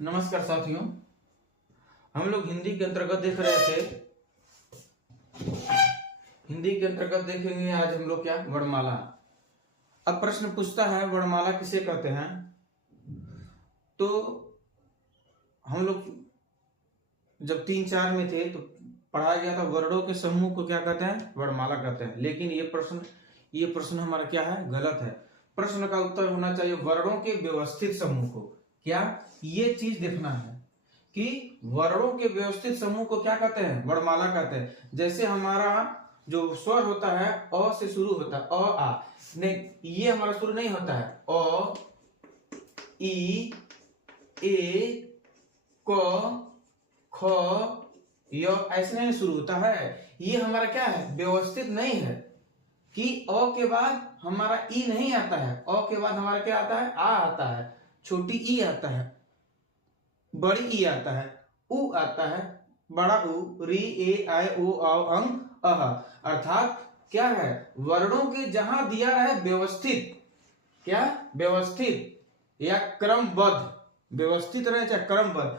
नमस्कार साथियों, हम लोग हिंदी के अंतर्गत देख रहे थे। हिंदी के अंतर्गत देखेंगे आज हम लोग क्या, वर्णमाला। अब प्रश्न पूछता है वर्णमाला किसे कहते हैं। तो हम लोग जब 3-4 में थे तो पढ़ाया गया था वर्णों के समूह को क्या कहते हैं, वर्णमाला कहते हैं। लेकिन ये प्रश्न हमारा क्या है, गलत है। प्रश्न का उत्तर होना चाहिए वर्णों के व्यवस्थित समूह को। क्या ये चीज देखना है कि वर्णों के व्यवस्थित समूह को क्या कहते हैं, वर्णमाला कहते हैं। जैसे हमारा जो स्वर होता है अ से शुरू होता है, अ आ नहीं, ये हमारा शुरू नहीं होता है अ ई ए क ख य ऐसे नहीं शुरू होता है। ये हमारा क्या है, व्यवस्थित नहीं है कि अ के बाद हमारा ई नहीं आता है, अ के बाद हमारा क्या आता है, आ आता है, छोटी ई आता है, बड़ी ई आता है, उ आता है, बड़ा उ, री ए आई ओ औ अंग अह। अर्थात क्या है, वर्णों के जहां दिया है व्यवस्थित, क्या व्यवस्थित या क्रमबद्ध, व्यवस्थित रहे चाहे क्रमबद्ध,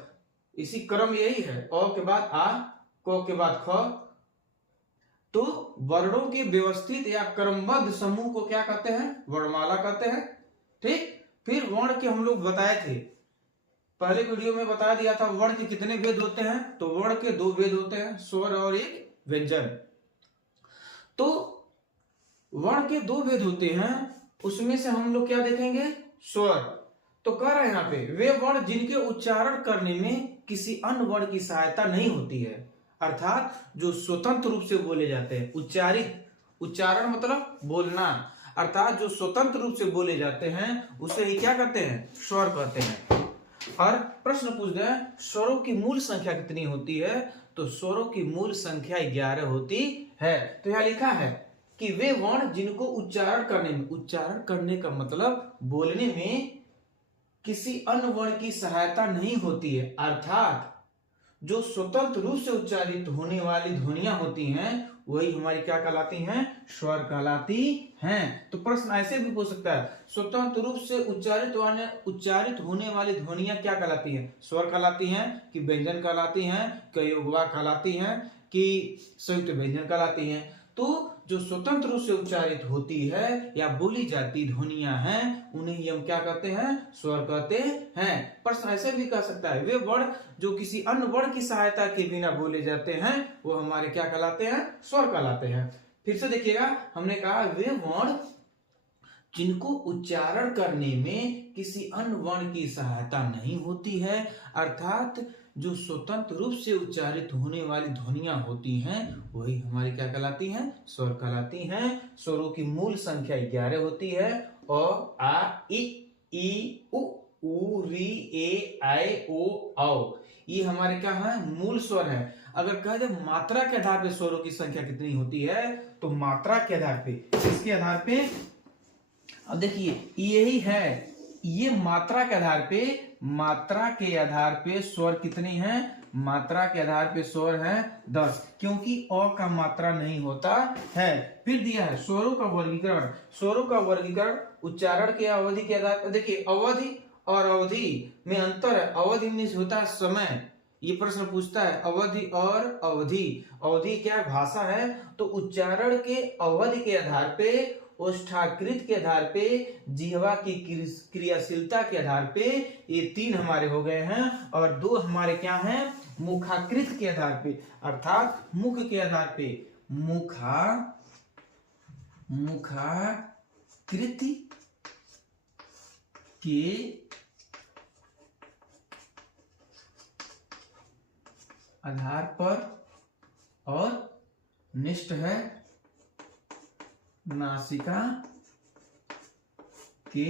इसी क्रम यही है। अ के बाद आ, क के बाद ख। तो वर्णों के व्यवस्थित या क्रमबद्ध समूह को क्या कहते हैं, वर्णमाला कहते हैं। ठीक। फिर वर्ण के हम लोग बताए थे, पहले वीडियो में बता दिया था वर्ण के कितने भेद होते हैं। तो वर्ण के 2 भेद होते हैं, स्वर और एक व्यंजन। तो वर्ण के 2 भेद होते हैं, उसमें से हम लोग क्या देखेंगे, स्वर। तो कह रहे हैं यहाँ पे वे वर्ण जिनके उच्चारण करने में किसी अन्य वर्ण की सहायता नहीं होती है, अर्थात जो स्वतंत्र रूप से बोले जाते हैं। उच्चारण मतलब बोलना, अर्थात जो स्वतंत्र रूप से बोले जाते हैं उसे ही क्या कहते हैं, स्वर कहते हैं। और प्रश्न पूछते हैं स्वरों की मूल संख्या कितनी होती है। तो स्वरों की मूल संख्या 11 होती है। तो यहां लिखा है कि वे वर्ण जिनको उच्चारण करने का मतलब बोलने में किसी अन्य वर्ण की सहायता नहीं होती है, अर्थात जो स्वतंत्र रूप से उच्चारित होने वाली ध्वनियां होती हैं वही हमारी क्या कहलाती हैं, स्वर कहलाती हैं। तो प्रश्न ऐसे भी हो सकता है, स्वतंत्र रूप से उच्चारित होने वाली ध्वनियां क्या कहलाती हैं, स्वर कहलाती हैं कि व्यंजन कहलाती हैं, कि योगवाक कहलाती हैं, कि संयुक्त व्यंजन कहलाती हैं। तो जो स्वतंत्र रूप से उच्चारित होती है या बोली जाती ध्वनियां हैं उन्हें हम क्या कहते हैं, स्वर कहते हैं। प्रश्न ऐसे भी कह सकता है वे वर्ण जो किसी अन्य वर्ण की सहायता के बिना बोले जाते हैं वो हमारे क्या कहलाते हैं, स्वर कहलाते हैं। फिर से देखिएगा, हमने कहा वे वर्ण जिनको उच्चारण करने में किसी अन्य वर्ण की सहायता नहीं होती है, अर्थात जो स्वतंत्र रूप से उच्चारित होने वाली ध्वनियां होती हैं वही हमारी क्या कहलाती हैं, स्वर कहलाती हैं। स्वरों की मूल संख्या 11 होती है। अ आ ई उ ऊ री ए आई ओ औ, ये हमारे क्या है, मूल स्वर है। अगर कहा जाए मात्रा के आधार पर स्वरों की संख्या कितनी होती है, तो मात्रा के आधार पे, इसके आधार पे, अब देखिए यही है, ये मात्रा के आधार पे स्वर कितने हैं, मात्रा के आधार पे स्वर है 10, क्योंकि अ का मात्रा नहीं होता है। फिर दिया है स्वरों का वर्गीकरण उच्चारण के अवधि के आधार पर। देखिए अवधि और अवधि में अंतर है। अवधि में होता है समय, ये प्रश्न पूछता है अवधि और अवधि क्या भाषा है। तो उच्चारण के अवधि के आधार पे, ओष्ठाकृत के आधार पे, जिह्वा की क्रियाशीलता के आधार पे, ये 3 हमारे हो गए हैं। और 2 हमारे क्या हैं, मुखाकृत के आधार पे, अर्थात मुख के आधार पे, मुखाकृति के आधार पर, और निष्ठ है नासिका के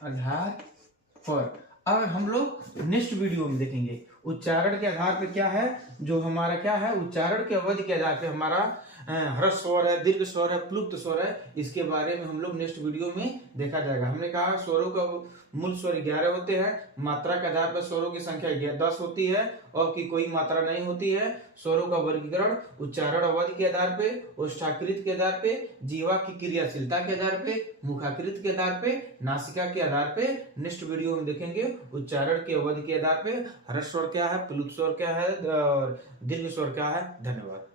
आधार पर। अब हम लोग नेक्स्ट वीडियो में देखेंगे उच्चारण के आधार पे क्या है, जो हमारा क्या है, उच्चारण के अवधि के आधार पे हमारा ह्रस्व स्वर है, दीर्घ स्वर है, प्लुप्त स्वर है, इसके बारे में हम लोग नेक्स्ट वीडियो में देखा जाएगा। हमने कहा स्वरों का मूल स्वर 11 होते हैं, मात्रा के आधार पर स्वरों की संख्या 10 होती है और की कोई मात्रा नहीं होती है। स्वरों का वर्गीकरण उच्चारण अवधि के आधार पे, ओष्ठाकृत के आधार पे, जीवा की क्रियाशीलता के आधार पे, मुखाकृत के आधार पे, नासिका के आधार पे नेक्स्ट वीडियो में देखेंगे। उच्चारण की अवधि के आधार पे ह्रस्व स्वर क्या है, प्लुप्त स्वर क्या है और दीर्घ स्वर क्या है। धन्यवाद।